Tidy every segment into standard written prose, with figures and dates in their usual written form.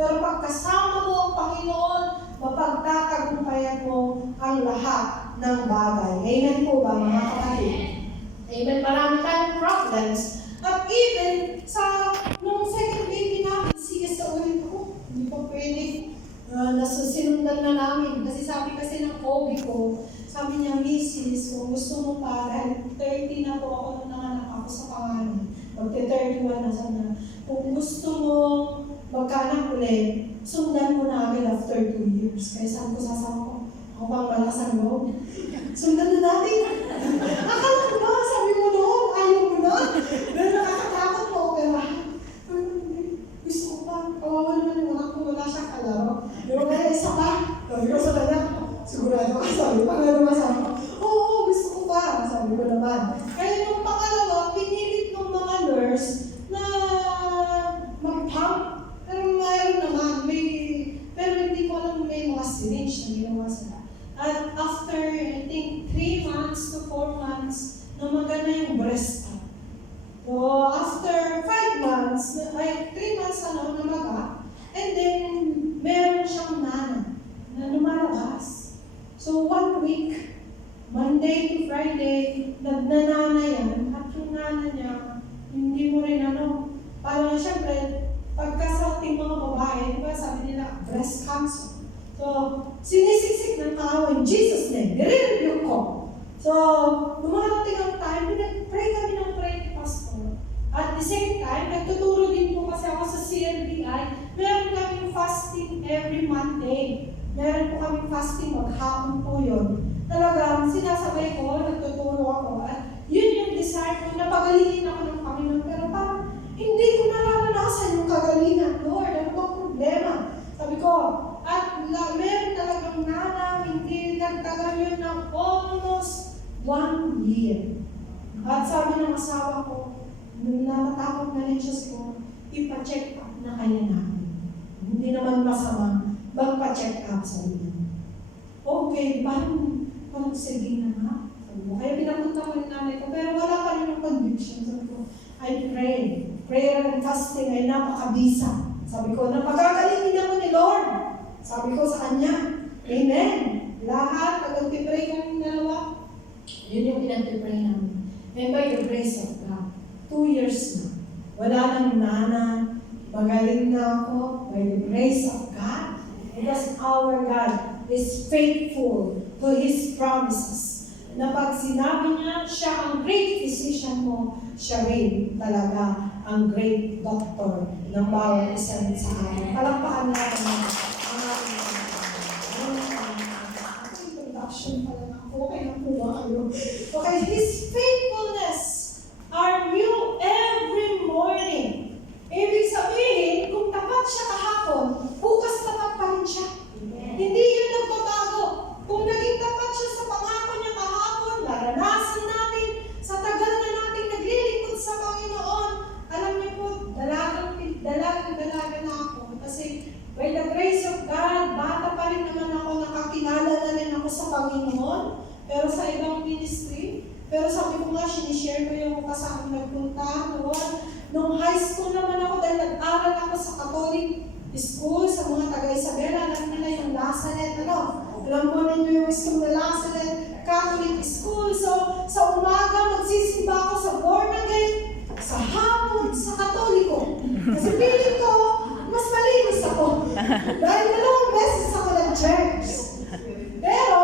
Pero pagkasama mo ang Panginoon, mapagtatagumpayan mo ang lahat ng bagay. Amen po ba, mga kapatid? Amen. Marami tayong problems. At even sa nung second baby namin, sige sa ulit ko, hindi pa pwede. Nasusinundan na namin. Kasi sabi kasi ng OB ko, sabi niya, Mrs., kung gusto mo pa, dahil 30 na po ako nung nanganak ako sa pangalan. Magte-31 na sana. Kung gusto mo magkanak ulit, sundan mo na agad after 2 years. Kaya sabi ko sasama ko, ako bang malakas ang loob? Sundan na natin. Akala ko ba? Sabi mo noon, ayaw mo na. Dahil nakakatakot mo, operahan. Gusto ko pa. Kawawa naman yung anak ko, wala siyang kalaro. Pero kaya isa pa. Sabi ko sa kanya, sigurado ka, sabi pa nga naman sabi ko, oo, gusto ko pa. Sabi ko naman. Kaya yung pangalawa, pinilit ng mga nurse na mag-pump. Pero mayroon naman, pero hindi ko alam may mga syringe na ginawa sila. At after, I think, 3 months to 4 months, namagana yung breast pump. So, after 5 months, 3 months namaga, and then, meron siyang nana na lumalabas. So, 1 week, Monday to Friday, nagnanana yan, at yung nana niya, hindi mo rin parang syempre, pagka sa ating mga babae, diba, sabi nila, breast cancer. So, sinisiksik ng tao in Jesus' name, nire-review ko. So, lumarating ang time, pinag-pray kami ng pray ni Pastor. At the same time, nagtuturo din po kasi ako sa CNBI, meron kaming fasting every Monday. Meron po kaming fasting, maghapon po yun. Talagang sinasabay ko, nagtuturo ako, at yun yung desire ko, napagalingin ako ng Panginoon, pero parang hindi ko nararanasan yung kagalingan, Lord, ano bang problema? Sabi ko, at meron talagang nana, hindi nagtagal yun ng almost 1 year. At sabi ng asawa ko, natatakot na rin siya siguro, ipa-check up na kaya namin. Hindi naman masama, magpa-check up sa inyo. Okay, parang sige na nga. Sabi ko, kaya pinapunta ko yung nanay ko, pero wala pa rin yung conviction. Sabi ko, I pray. Prayer and fasting ay napakabisa. Sabi ko, napagagalingin ako ni Lord. Sabi ko sa kanya, Amen. Lahat, pag nagpipray kami dalawa, yun yung pinagpipray namin. And by the grace of God, 2 years na. Wala nang nana, magaling na ako by the grace of God. Because our God is faithful to His promises. Na pag sinabi niya, siya ang great physician mo, siya rin talaga ang great doctor ng bawat isa sa atin. Palakpakan natin ang introduction pala na ako. Okay na po ba kayo? Okay, His faithfulness are new every morning. Ibig sabihin, kung tapat siya kahapon, bukas tapat pa rin siya. Hindi yun nagbabago. Kung naging tapat siya sa pangako niya kahapon, naranasan natin, sa tagal na natin naglilingkod sa Panginoon, alam niyo po, dalaga na ako. Kasi by the grace of God, bata pa rin naman ako, nakakilala na rin ako sa Panginoon, pero sa ibang ministry. Pero sabi ko nga, sinishare ko yung kasama nagpunta noon. Nung high school naman ako, dahil nag-aral ako sa Catholic school, sa mga taga-Isabela, alam nila yung Lasanet, alam mo ninyo yung school na Lasanet, Catholic school. So, sa umaga, magsisimba ako sa born again, sa hapon, sa Katoliko. Kasi feeling ko, mas malinis ako. Dahil 2 beses ako nag-church. Pero,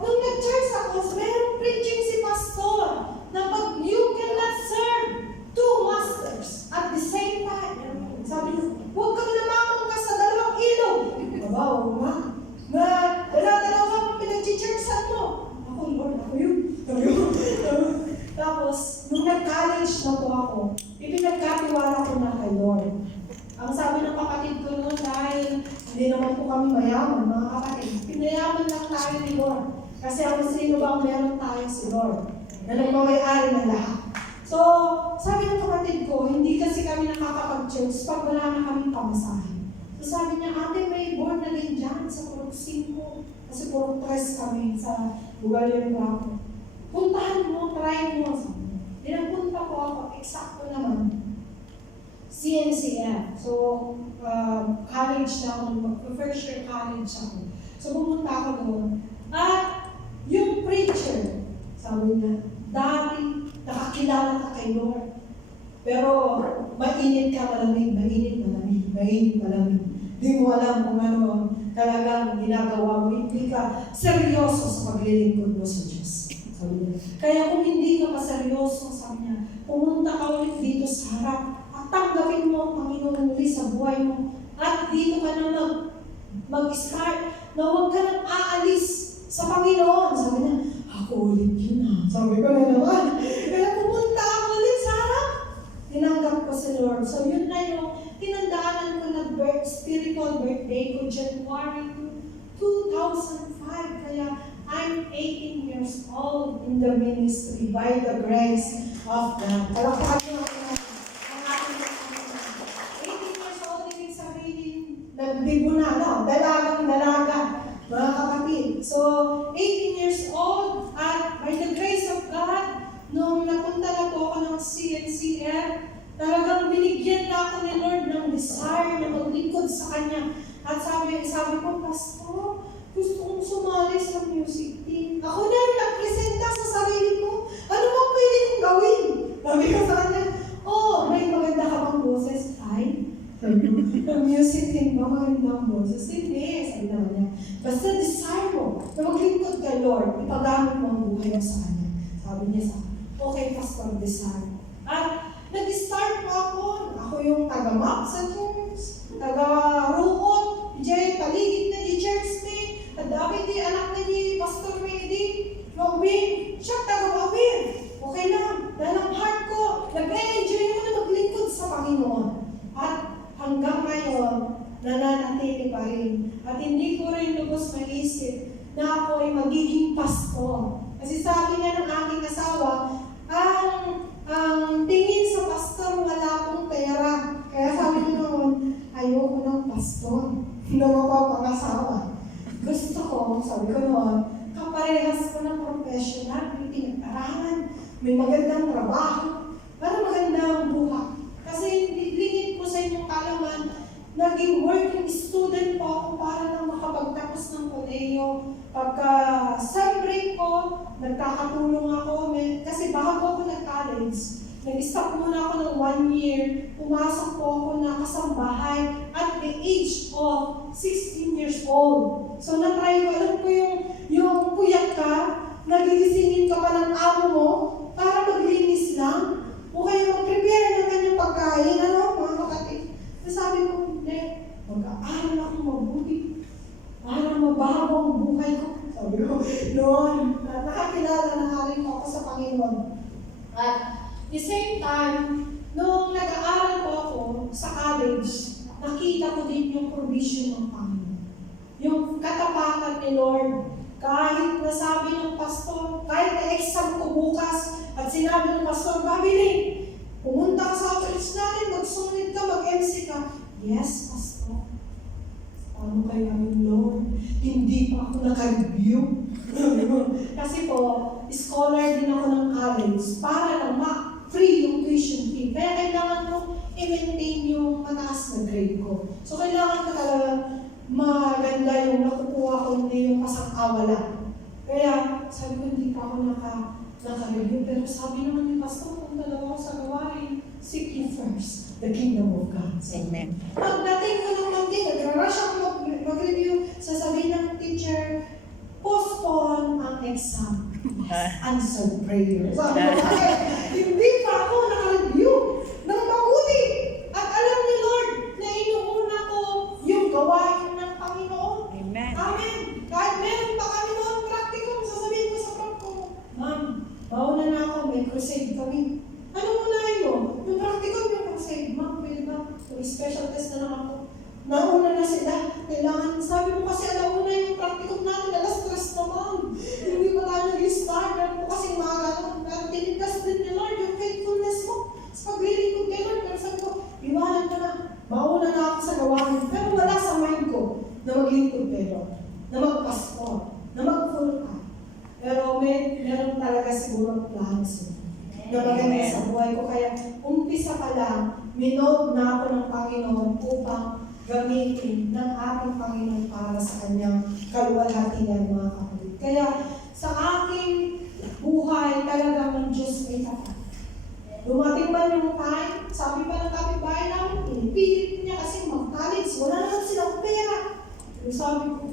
nung nag-church ako, mayroong preaching si Pastor na pag you cannot serve 2 masters at the same time. Sabi ko, huwag kang namamang ka sa 2 ilog. Wow, ma. Na, dala-dalawa mo pinag-churchan mo. Ako, Lord, ako yun. Tapos, nung nag-college na po ako, ipinagkatiwala ko na kay Lord. Ang sabi ng kapatid ko noon, dahil hindi naman po kami mayaman, mga kapatid, pinayaman lang tayo ni Lord. Kasi ang sino bang meron tayo si Lord, na nagmamay-ari ng lahat. So, sabi ng kapatid ko, hindi kasi kami nakakapag-church pag wala na kaming pamasahe. So sabi niya, ate, may born na rin dyan sa Purok 5. Kasi Purok 3 kami sa lugar yung Bravo. Puntahan mo, try mo. Dinapunta ko ako, eksakto naman. CNCF. So, college na ako, mag-first year college ako. So, pumunta ako doon. At yung preacher, sabi niya, dati nakakilala ka kay Lord. Pero mainit ka malamig, mainit malamig, mainit malamig. Di mo alam kung ano talagang ginagawa mo. Hindi ka seryoso sa paglilingkod mo sa Diyos. Sabi niya. Kaya kung hindi ka pa seryoso, sabi niya, pumunta ka ulit dito sa harap at tanggapin mo ang Panginoon muli sa buhay mo. At dito ka na mag-start na huwag ka nang aalis sa Panginoon. Sabi niya, ako ulit yun ha. Sabi ko na naman. Kaya pumunta ako ulit sa harap. Tinanggap ko si Lord. So yun na yung tinandaanan ko na spiritual birthday ko, January 2005. Kaya I'm 18 years old in the ministry by the grace of God. Palakpakan niyo ako ang ating 18 years old, ibig sabihin, nagbibo na, no? Dalagang dalaga, mga kapatid. So, 18 years old, at by the grace of God, nung napunta na po ako ng CNCF, talagang binigyan na ako ni Lord ng desire na maglingkod sa Kanya. At sabi ko, Pastor, gusto kong sumali sa music team. Ako na rin nagpresenta sa sarili ko. Ano bang pwede kong gawin? Sabi ko sa kanya, may maganda ka bang boses? Ay, ang music team ba magandang boses? Hindi, sabi naman niya. Basta desire mo na maglingkod kay Lord, ipagamit mo ang buhay mo sa Kanya. Sabi niya sa akin, okay, Pastor, desire. At nag-start po ako. Ako yung taga-map sa church, taga-ruot, paligid na di church ni, David di anak na ni Pastor Medi, Robin, siya taga-Robin. Okay lang, dahil ang heart ko, nag-enjoy ko na maglingkod sa Panginoon. At hanggang ngayon, nananatili pa rin. At hindi ko rin lubos maisip na ako ay magiging pastor. Kasi sabi nga ng aking asawa, ang tingin sa pastor, wala akong pera. Kaya sabi ko noon, ayoko ng pastor na mapapangasawa. Gusto ko, sabi ko noon, kaparehas ko ng professional, may pinag-aralan, may magandang trabaho, para magandang buhay. Kasi lingid ko sa inyong kalaman, naging working student po ako para na makapagtapos ng koleyo. Pagka sa break ko, nagkakatulong ako, kasi bago ako nag-college, nag-stop muna ako ng 1 year, pumasok po ako na kasambahay at the age of 16 years old. So na-try ko, alam ko yung puyat ka, nagigisingin ka pa ng amo mo para maglinis lang, o kaya mag-prepare ng kanyang pagkain, mga kapatid. So sabi ko, hindi, mag-aaral ako mabuti, para mabago ang buhay ko. Sabi ko, noon, nakakilala na rin ako sa Panginoon. At the same time, nung nag-aaral po ako sa college, nakita ko din yung provision ng Panginoon. Yung katapatan ni Lord. Kahit nasabi ng pastor, kahit na-exam ko bukas, at sinabi ng pastor, Babili, pumunta ka sa church natin, mag-summit ka, mag-MC ka. Yes, pastor. Paano kaya yung Lord? Hindi pa ako naka-review. Kasi po, scholar din ako ng college para lang free yung tuition fee. Kaya kailangan ko i-maintain yung mataas na grade ko. So, kailangan ko talaga maganda yung nakukuha ko, hindi yung pasang-awala. Kaya, sabi ko, hindi pa ako naka-review. Pero sabi naman ni Pastor, kung dalawa ako sa gawain, seek ye first the kingdom of God. Amen. Pagdating ko ng Monday, nag-rush ako mag-review, sasabihin ng teacher, postpone ang exam. Answered prayer. Sabi ko, hindi pa ako naka-review ng mabuti. At alam ni Lord na inuuna ko yung gawain ng Panginoon. Amen. Amen. Kahit meron pa kami noon practicum, sasabihin ko sa prof ko, Ma'am, mauna na ako, may crusade kami. Ano muna yun? Yung practicum, yung crusade. Ma'am, pwede ba? Yung special test na lang ako. Nauna na sila. Kailangan, sabi mo kasi alauna yung practicum natin, alas 3 naman. Hindi pa tayo nag-start. Meron po kasing mga ganun. Pero tinitas din ni Lord yung faithfulness mo sa paglilingkod kay Lord. Pero sabi ko, iwanan ka na. Mauna na ako sa gawain. Pero wala sa mind ko na maglingkod kay Lord. Na magpastor. Na mag-full time. Pero meron talaga siguro plans na maganda sa buhay ko. Kaya umpisa pa lang, Minold na ako ng Panginoon upang gamitin ng ating Panginoon para sa kanyang kaluwalhatian, mga kapatid. Kaya sa aking buhay, talagang ang Diyos ay tapat. Dumating man yung time, sabi pa ng kapitbahay namin, pinipilit niya kasi mag-college, wala naman silang pera. Pero sabi ko,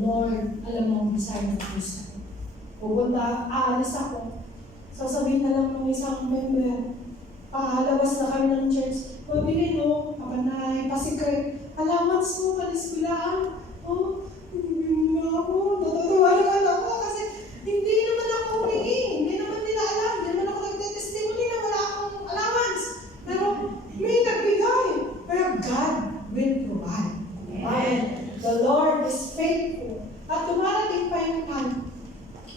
Lord, alam mo ang desire ng puso ko. Pupunta, aalis ako. Sasabihin na lang ng isang member, palabas na kami ng church, mabili mo, kapanay, pasikret, allowance mo, paliskulaan. Oh, hindi na ako, natutuwa naman ako kasi hindi naman ako humingi, hindi naman nila alam, hindi naman ako nagtitestimony na wala akong allowance. Pero may nagbigay, pero God will provide. Amen. The Lord is faithful. At dumarating pa yung time,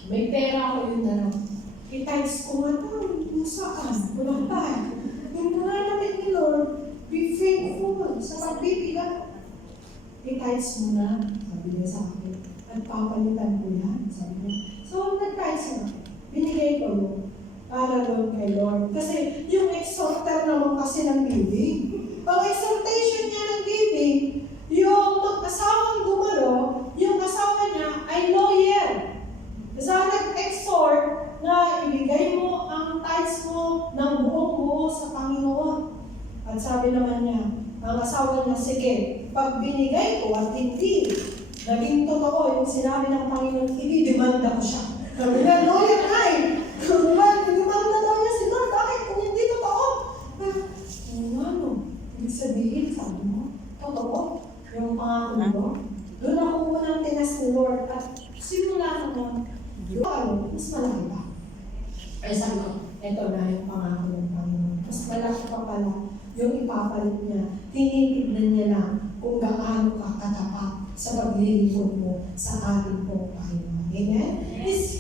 may pera ako yun na lang. I-times ko nga tayo, kung saan, walang tayo. Yung mga natin ni Lord, be faithful sa pagbibigay. I-times mo na, sabi niya sa akin, at papalitan ko yan, sabi niya. So, nag-times na, binigay ko yun para doon kay Lord. Kasi yung exhorter naman kasi ng giving. Ang exhortation niya ng giving, yung mag-asawang dumalo, yung asawa niya ay lawyer. Kasi nag-exhort na ibigay mo ang tithes mo ng buong buo sa Panginoon. At sabi naman niya, ang asawa niya, sige, pag binigay ko at hindi naging totoo yung sinabi ng Panginoon, i-demanda ko siya. Sabi niya, lawyer ay, i-demanda daw niya si Lord, bakit kung hindi totoo? Ano? Ibig sabihin, sabi mo, totoo? Yung pangako mo? Doon ako unang tinas ni Lord at simula naman, mas malaki pa. Ay sabi ko, eto na yung pangako ng Panginoon. Mas malaki pa pala yung ipapalit niya. Tinitignan niya lang kung gaano ka katapat sa paglilingkod mo sa ating pong Panginoon. Amen? His